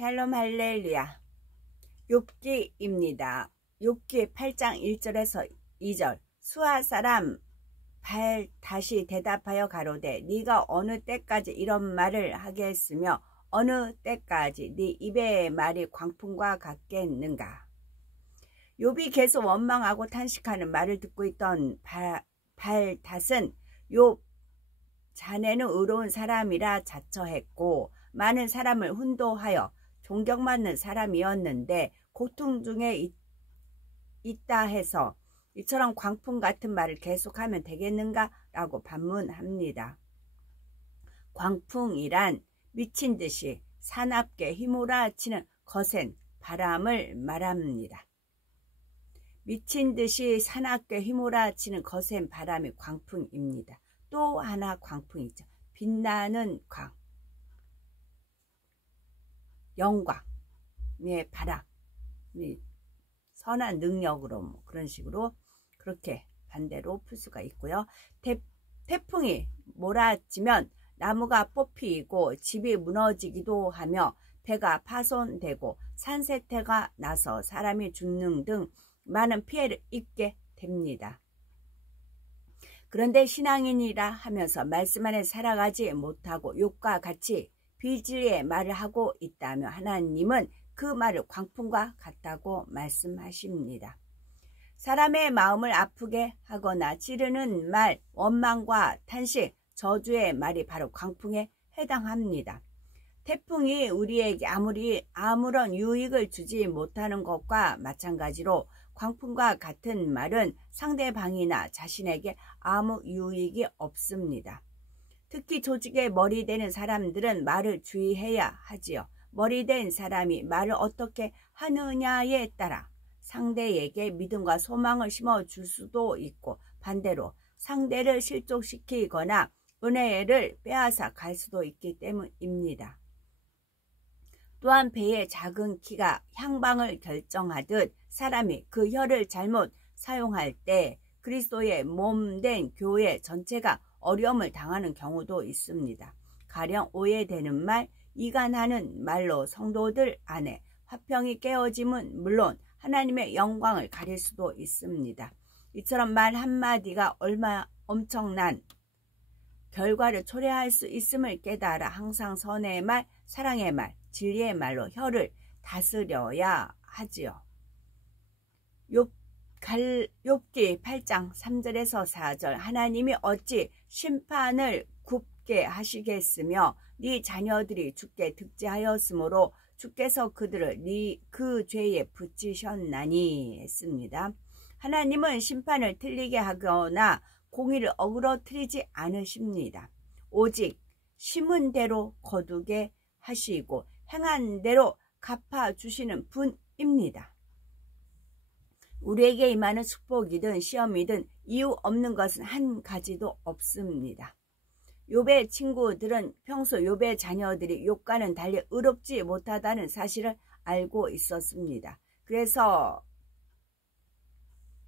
샬롬 할렐루야. 욥기입니다. 욥기 8장 1절에서 2절. 수아 사람 발 다시 대답하여 가로되 네가 어느 때까지 이런 말을 하겠으며 어느 때까지 네 입의 말이 광풍과 같겠는가. 욥이 계속 원망하고 탄식하는 말을 듣고 있던 발닷은 욥 자네는 의로운 사람이라 자처했고 많은 사람을 훈도하여 존경받는 사람이었는데 고통 중에 있다 해서 이처럼 광풍 같은 말을 계속하면 되겠는가? 라고 반문합니다. 광풍이란 미친 듯이 사납게 휘몰아치는 거센 바람을 말합니다. 미친 듯이 사납게 휘몰아치는 거센 바람이 광풍입니다. 또 하나 광풍이죠. 빛나는 광, 영광의 바람, 선한 능력으로 뭐 그런 식으로 그렇게 반대로 풀 수가 있고요. 태풍이 몰아치면 나무가 뽑히고 집이 무너지기도 하며 배가 파손되고 산세태가 나서 사람이 죽는 등 많은 피해를 입게 됩니다. 그런데 신앙인이라 하면서 말씀 안에 살아가지 못하고 욥과 같이 비질의 말을 하고 있다며 하나님은 그 말을 광풍과 같다고 말씀하십니다. 사람의 마음을 아프게 하거나 찌르는 말, 원망과 탄식, 저주의 말이 바로 광풍에 해당합니다. 태풍이 우리에게 아무런 유익을 주지 못하는 것과 마찬가지로 광풍과 같은 말은 상대방이나 자신에게 아무 유익이 없습니다. 특히 조직에 머리 되는 사람들은 말을 주의해야 하지요. 머리 된 사람이 말을 어떻게 하느냐에 따라 상대에게 믿음과 소망을 심어줄 수도 있고 반대로 상대를 실족시키거나 은혜를 빼앗아 갈 수도 있기 때문입니다. 또한 배의 작은 키가 향방을 결정하듯 사람이 그 혀를 잘못 사용할 때 그리스도의 몸된 교회 전체가 어려움을 당하는 경우도 있습니다. 가령 오해되는 말, 이간하는 말로 성도들 안에 화평이 깨어짐은 물론 하나님의 영광을 가릴 수도 있습니다. 이처럼 말 한마디가 엄청난 결과를 초래할 수 있음을 깨달아 항상 선의 말, 사랑의 말, 진리의 말로 혀를 다스려야 하지요. 욥기 8장 3절에서 4절. 하나님이 어찌 심판을 굽게 하시겠으며 네 자녀들이 주께 득죄하였으므로 주께서 그들을 그 죄에 붙이셨나니 했습니다. 하나님은 심판을 틀리게 하거나 공의를 어그러뜨리지 않으십니다. 오직 심은 대로 거두게 하시고 행한 대로 갚아주시는 분입니다. 우리에게 임하는 축복이든 시험이든 이유 없는 것은 한 가지도 없습니다. 욥의 친구들은 평소 욥의 자녀들이 욥과는 달리 의롭지 못하다는 사실을 알고 있었습니다. 그래서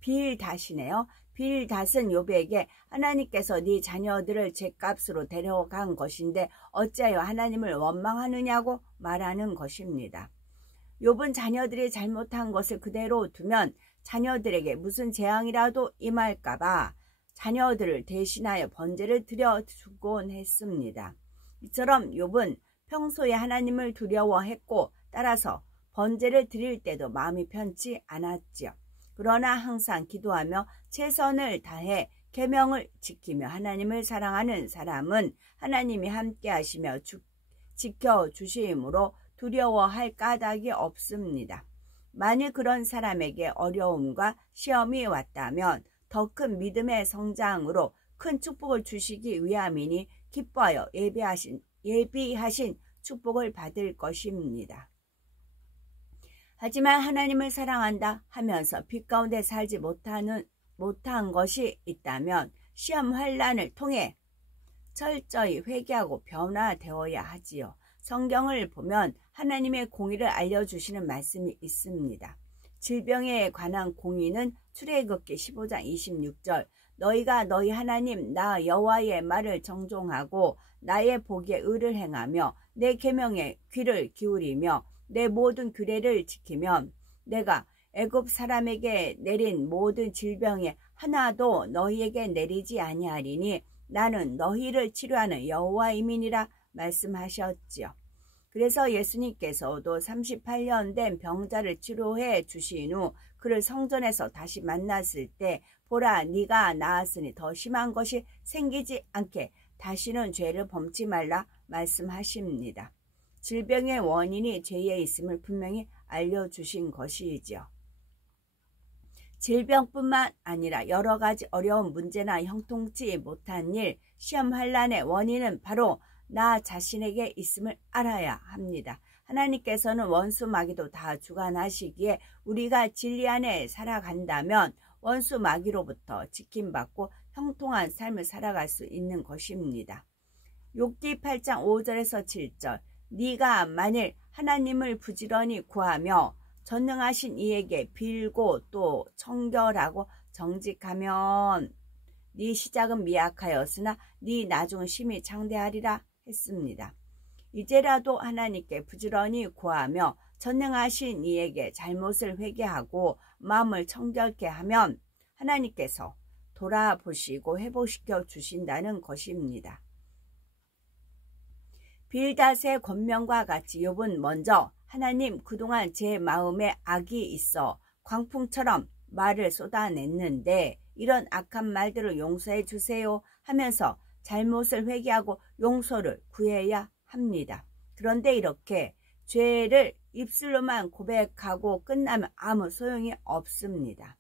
빌닷이네요. 빌닷은 욥에게 하나님께서 네 자녀들을 죗값으로 데려간 것인데 어찌하여 하나님을 원망하느냐고 말하는 것입니다. 욥은 자녀들이 잘못한 것을 그대로 두면 자녀들에게 무슨 재앙이라도 임할까봐 자녀들을 대신하여 번제를 드려주곤 했습니다. 이처럼 욥은 평소에 하나님을 두려워했고 따라서 번제를 드릴 때도 마음이 편치 않았지요. 그러나 항상 기도하며 최선을 다해 계명을 지키며 하나님을 사랑하는 사람은 하나님이 함께 하시며 지켜주심으로 두려워할 까닭이 없습니다. 만일 그런 사람에게 어려움과 시험이 왔다면 더 큰 믿음의 성장으로 큰 축복을 주시기 위함이니 기뻐하여 예비하신 축복을 받을 것입니다. 하지만 하나님을 사랑한다 하면서 빛 가운데 살지 못한 것이 있다면 시험 환난을 통해 철저히 회개하고 변화되어야 하지요. 성경을 보면 하나님의 공의를 알려주시는 말씀이 있습니다. 질병에 관한 공의는 출애굽기 15장 26절. 너희가 너희 하나님 나 여호와의 말을 정종하고 나의 보기에 의를 행하며 내 계명에 귀를 기울이며 내 모든 규례를 지키면 내가 애굽 사람에게 내린 모든 질병에 하나도 너희에게 내리지 아니하리니 나는 너희를 치료하는 여호와이니라 말씀하셨지요. 그래서 예수님께서도 38년 된 병자를 치료해 주신 후 그를 성전에서 다시 만났을 때 보라 네가 나았으니 더 심한 것이 생기지 않게 다시는 죄를 범치 말라 말씀하십니다. 질병의 원인이 죄에 있음을 분명히 알려주신 것이지요. 질병뿐만 아니라 여러 가지 어려운 문제나 형통치 못한 일, 시험 환난의 원인은 바로 나 자신에게 있음을 알아야 합니다. 하나님께서는 원수 마귀도 다 주관하시기에 우리가 진리 안에 살아간다면 원수 마귀로부터 지킴받고 형통한 삶을 살아갈 수 있는 것입니다. 욥기 8장 5절에서 7절 네가 만일 하나님을 부지런히 구하며 전능하신 이에게 빌고 또 청결하고 정직하면 네 시작은 미약하였으나 네 나중은 심히 장대하리라 했습니다. 이제라도 하나님께 부지런히 구하며 전능하신 이에게 잘못을 회개하고 마음을 청결케 하면 하나님께서 돌아보시고 회복시켜 주신다는 것입니다. 빌닷의 권면과 같이 욥은 먼저 하나님 그동안 제 마음에 악이 있어 광풍처럼 말을 쏟아냈는데 이런 악한 말들을 용서해 주세요 하면서 잘못을 회개하고 용서를 구해야 합니다. 그런데 이렇게 죄를 입술로만 고백하고 끝나면 아무 소용이 없습니다.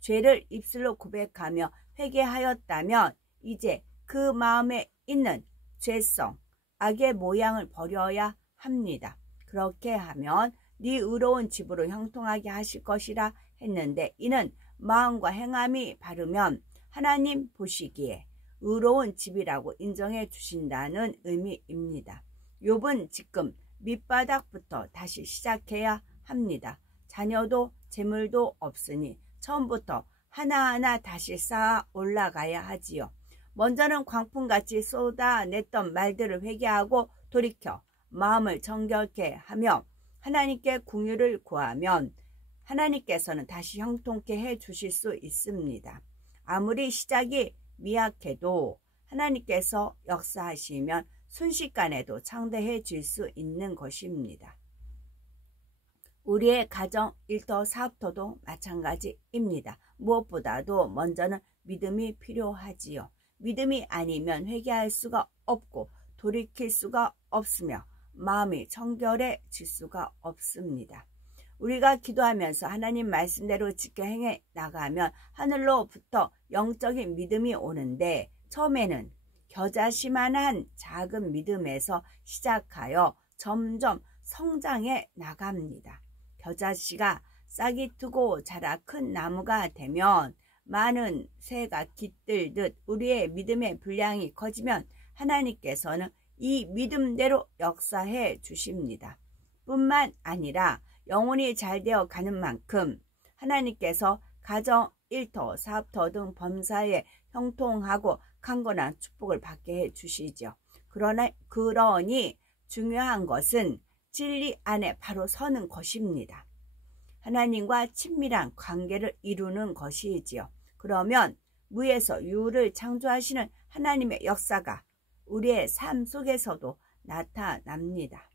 죄를 입술로 고백하며 회개하였다면 이제 그 마음에 있는 죄성, 악의 모양을 버려야 합니다. 그렇게 하면 네 의로운 집으로 형통하게 하실 것이라 했는데 이는 마음과 행함이 바르면 하나님 보시기에 의로운 집이라고 인정해 주신다는 의미입니다. 욥은 지금 밑바닥부터 다시 시작해야 합니다. 자녀도 재물도 없으니 처음부터 하나하나 다시 쌓아 올라가야 하지요. 먼저는 광풍같이 쏟아냈던 말들을 회개하고 돌이켜 마음을 정결케 하며 하나님께 긍휼을 구하면 하나님께서는 다시 형통케 해 주실 수 있습니다. 아무리 시작이 미약해도 하나님께서 역사하시면 순식간에도 창대해 질 수 있는 것입니다. 우리의 가정, 일터, 사업터도 마찬가지입니다. 무엇보다도 먼저는 믿음이 필요하지요. 믿음이 아니면 회개할 수가 없고 돌이킬 수가 없으며 마음이 청결해질 수가 없습니다. 우리가 기도하면서 하나님 말씀대로 지켜 행해 나가면 하늘로부터 영적인 믿음이 오는데 처음에는 겨자씨만한 작은 믿음에서 시작하여 점점 성장해 나갑니다. 겨자씨가 싹이 트고 자라 큰 나무가 되면 많은 새가 깃들듯 우리의 믿음의 분량이 커지면 하나님께서는 이 믿음대로 역사해 주십니다. 뿐만 아니라 영혼이 잘 되어 가는 만큼 하나님께서 가정, 일터, 사업터 등 범사에 형통하고 강건한 축복을 받게 해 주시죠. 그러니 중요한 것은 진리 안에 바로 서는 것입니다. 하나님과 친밀한 관계를 이루는 것이지요. 그러면 무에서 유를 창조하시는 하나님의 역사가 우리의 삶 속에서도 나타납니다.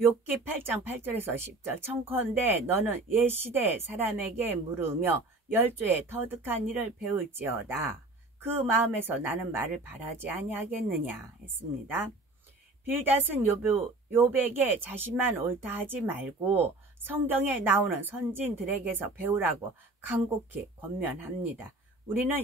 욥기 8장 8절에서 10절 청컨대 너는 옛시대 사람에게 물으며 열조의 터득한 일을 배울지어다. 그 마음에서 나는 말을 바라지 아니하겠느냐 했습니다. 빌닷은 욥에게 자신만 옳다 하지 말고 성경에 나오는 선진들에게서 배우라고 간곡히 권면합니다. 우리는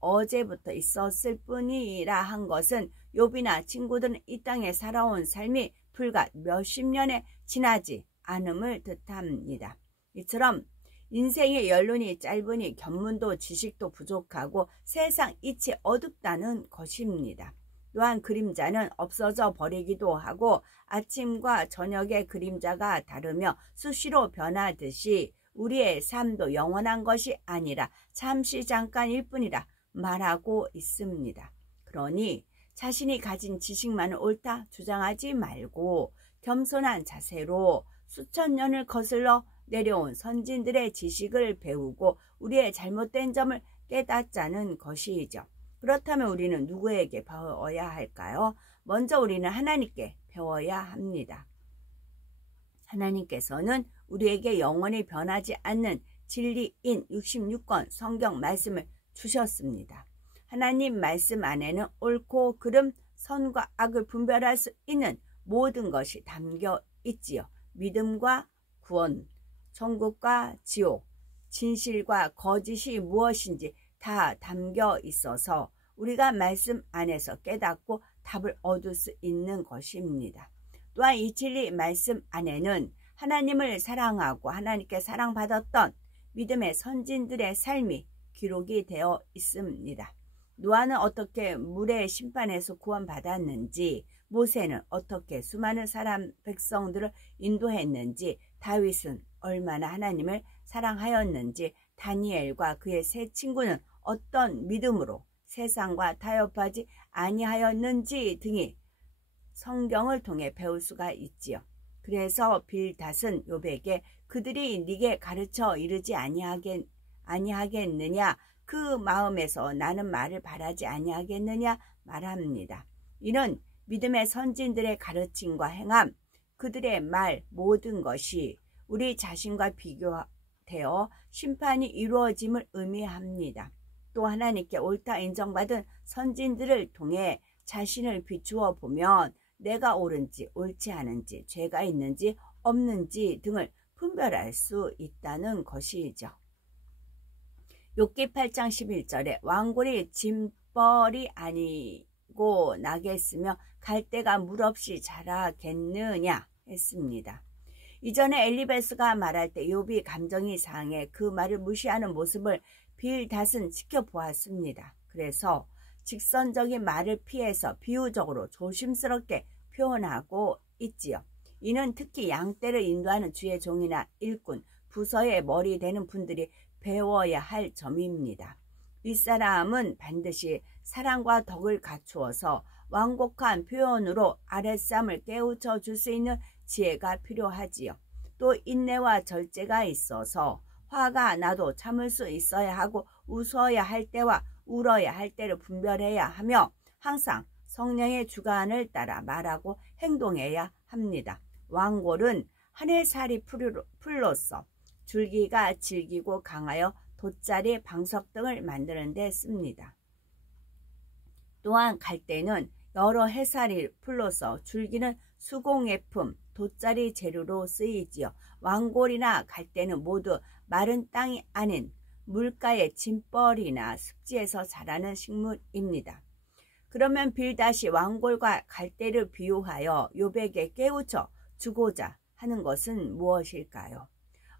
어제부터 있었을 뿐이라 한 것은 욥이나 친구들은 이 땅에 살아온 삶이 불과 몇십 년에 지나지 않음을 뜻합니다. 이처럼 인생의 연륜이 짧으니 견문도 지식도 부족하고 세상 이치 어둡다는 것입니다. 또한 그림자는 없어져 버리기도 하고 아침과 저녁의 그림자가 다르며 수시로 변하듯이 우리의 삶도 영원한 것이 아니라 잠시 잠깐일 뿐이라 말하고 있습니다. 그러니 자신이 가진 지식만을 옳다 주장하지 말고 겸손한 자세로 수천 년을 거슬러 내려온 선진들의 지식을 배우고 우리의 잘못된 점을 깨닫자는 것이죠. 그렇다면 우리는 누구에게 배워야 할까요? 먼저 우리는 하나님께 배워야 합니다. 하나님께서는 우리에게 영원히 변하지 않는 진리인 66권 성경 말씀을 주셨습니다. 하나님 말씀 안에는 옳고 그름, 선과 악을 분별할 수 있는 모든 것이 담겨 있지요. 믿음과 구원, 천국과 지옥, 진실과 거짓이 무엇인지 다 담겨 있어서 우리가 말씀 안에서 깨닫고 답을 얻을 수 있는 것입니다. 또한 이 진리 말씀 안에는 하나님을 사랑하고 하나님께 사랑받았던 믿음의 선진들의 삶이 기록이 되어 있습니다. 노아는 어떻게 물의 심판에서 구원받았는지, 모세는 어떻게 수많은 사람 백성들을 인도했는지, 다윗은 얼마나 하나님을 사랑하였는지, 다니엘과 그의 세 친구는 어떤 믿음으로 세상과 타협하지 아니하였는지 등이 성경을 통해 배울 수가 있지요. 그래서 빌닷은 욥에게 그들이 네게 가르쳐 이르지 아니하겠느냐, 그 마음에서 나는 말을 바라지 아니하겠느냐 말합니다. 이는 믿음의 선진들의 가르침과 행함, 그들의 말 모든 것이 우리 자신과 비교되어 심판이 이루어짐을 의미합니다. 또 하나님께 옳다 인정받은 선진들을 통해 자신을 비추어 보면 내가 옳은지 옳지 않은지, 죄가 있는지 없는지 등을 분별할 수 있다는 것이죠. 욥기 8장 11절에 왕골이 짐벌이 아니고 나겠으며 갈대가 물 없이 자라겠느냐 했습니다. 이전에 엘리베스가 말할 때 욥이 감정이 상해 그 말을 무시하는 모습을 빌닷은 지켜보았습니다. 그래서 직선적인 말을 피해서 비유적으로 조심스럽게 표현하고 있지요. 이는 특히 양떼를 인도하는 주의 종이나 일꾼, 부서의 머리 되는 분들이 배워야 할 점입니다. 윗사람은 반드시 사랑과 덕을 갖추어서 완곡한 표현으로 아랫사람을 깨우쳐 줄 수 있는 지혜가 필요하지요. 또 인내와 절제가 있어서 화가 나도 참을 수 있어야 하고 웃어야 할 때와 울어야 할 때를 분별해야 하며 항상 성령의 주관을 따라 말하고 행동해야 합니다. 왕골은 하늘살이 풀로서 줄기가 질기고 강하여 돗자리, 방석 등을 만드는 데 씁니다. 또한 갈대는 여러 해살이 풀로서 줄기는 수공예품, 돗자리 재료로 쓰이지요. 왕골이나 갈대는 모두 마른 땅이 아닌 물가의 짐벌이나 습지에서 자라는 식물입니다. 그러면 빌닷이 왕골과 갈대를 비유하여 욥에게 깨우쳐 주고자 하는 것은 무엇일까요?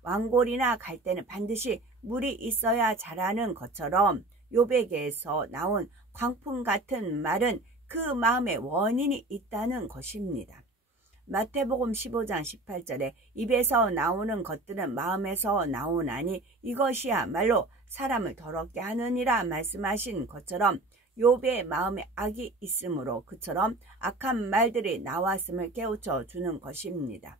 왕골이나 갈대는 반드시 물이 있어야 자라는 것처럼 욥에게서 나온 광풍 같은 말은 그 마음에 원인이 있다는 것입니다. 마태복음 15장 18절에 입에서 나오는 것들은 마음에서 나오나니 이것이야말로 사람을 더럽게 하느니라 말씀하신 것처럼 욥의 마음에 악이 있으므로 그처럼 악한 말들이 나왔음을 깨우쳐 주는 것입니다.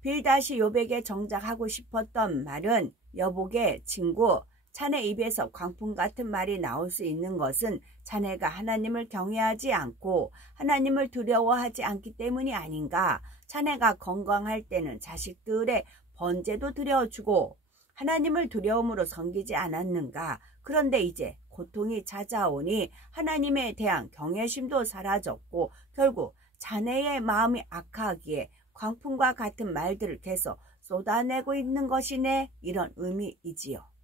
빌닷이 욥에게 정작 하고 싶었던 말은 여복의 친구, 자네 입에서 광풍 같은 말이 나올 수 있는 것은 자네가 하나님을 경외하지 않고 하나님을 두려워하지 않기 때문이 아닌가. 자네가 건강할 때는 자식들의 번제도 드려주고 하나님을 두려움으로 섬기지 않았는가. 그런데 이제 고통이 찾아오니 하나님에 대한 경외심도 사라졌고 결국 자네의 마음이 악하기에 광풍과 같은 말들을 계속 쏟아내고 있는 것이네. 이런 의미이지요.